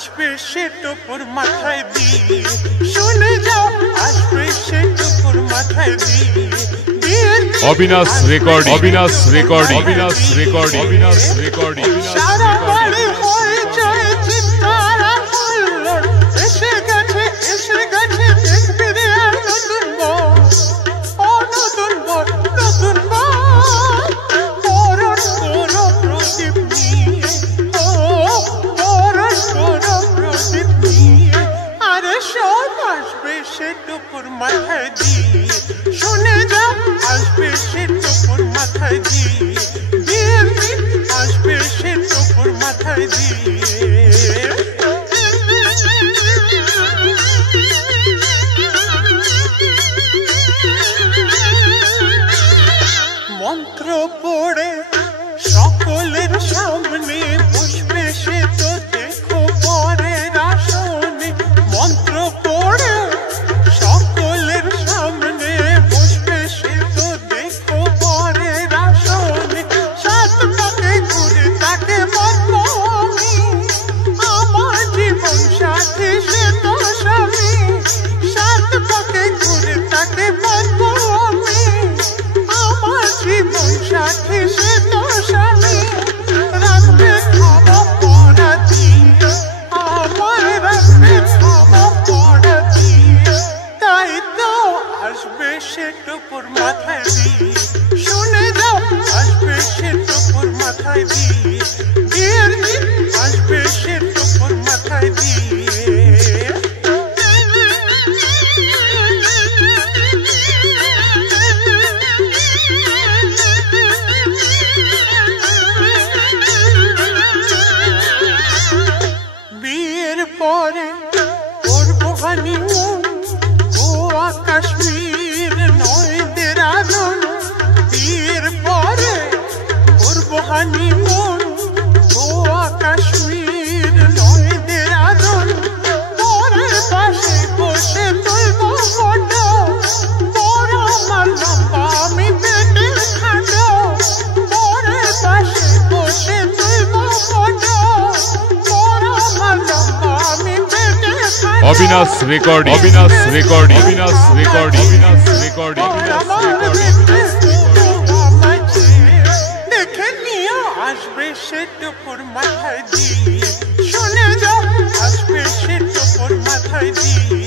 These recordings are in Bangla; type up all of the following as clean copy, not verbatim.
আসবে সে টোপর মাথায় দিয়ে, শুনে যাও আসবে সে টোপর মাথায় দিয়ে। Abinash recording, Abinash recording, Abinash recording, Abinash recording. সারা বাড়ি হয়ে যায় চিৎকার আর হুল্লোড়, এসে গেছে দেখবি রে আর নতুন বর, ও নতুন বর, নতুন বর। বরণ করো প্রদীপ নিয়ে, ও বরণ করো প্রদীপ নিয়ে। আরে সব আসবে সে টোপর মাথায় দিয়ে, শুনে যাও আসবে সে টোপর মাথায় দিয়ে। বিয়ের দিন আসবে সে টোপর মাথায় দিয়ে। মন্ত্র পড়ে সকলের সামনে বসবে সে তো দেখো পরের আসনে। মন্ত্র পড়ে সকলের সামনে বসবে সে তো দেখো পরের আসনে। সাত পাকে ঘুরে তাকে বলব আমি, আমার জীবন সাথী সে তো স্বামী। সাত পাকে ঘুরে তাকে বলব আমি, আমার জীবন সাথী সে তো স্বামী। রাখবে খাওয়া পড়া দিয়ে, আমার রাখবে খাওয়া পড়া দিয়ে। তাই তো আসবে সে টোপর মাথায় দিয়ে, শুনে যাও আসবে সে টোপর মাথায় দিয়ে। বিয়ের দিন আসবে সে টোপর মাথায় দিয়ে। বিয়ের পরে করবো হানিমুন, গোয়া কাশ্মীর নয় দেরাদুন। বিয়ের পরে করবো হানিমুন, গোয়া কাশ্মীর নয় দেরাদুন। পরের পাশে বসে তুলবো ফটো, বড় আমার লম্বা আমি পেটে খাটো। পরের পাশে বসে তুলবো ফটো, বড় আমার লম্বা আমি পেটে খাটো। Abinash recording, Abinash recording, Abinash recording, Abinash recording, Abinash recording. দেখে নিও আসবে সে টোপর মাথায় দিয়ে, শুনে যাও আসবে সে টোপর মাথায় দিয়ে।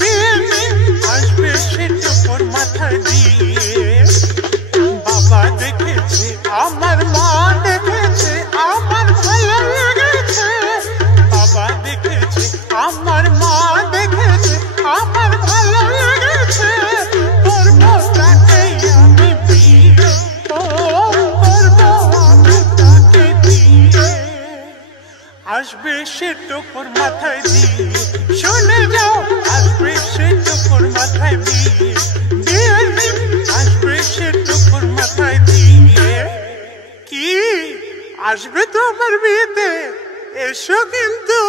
বিয়ের দিন আসবে সে টোপর মাথায় দিয়ে। বাবা দেখেছে আমার মা দেখেছে, আমার ভালো লেগেছে। বাবা দেখেছে আমার মা দেখেছে, আমার ভালো লেগেছে। করবো তাকেই আমি বিয়ে, ও করবো আমি তাকে দিয়ে। আসবে সে টোপর মাথায় দিয়ে, শুনে যাও আসবে সে টোপর মাথায় দিয়ে। বিয়ের দিন আসবে সে টোপর মাথায় দিয়ে। কি আসবে তো আমার বিয়েতে? এসো কিন্তু।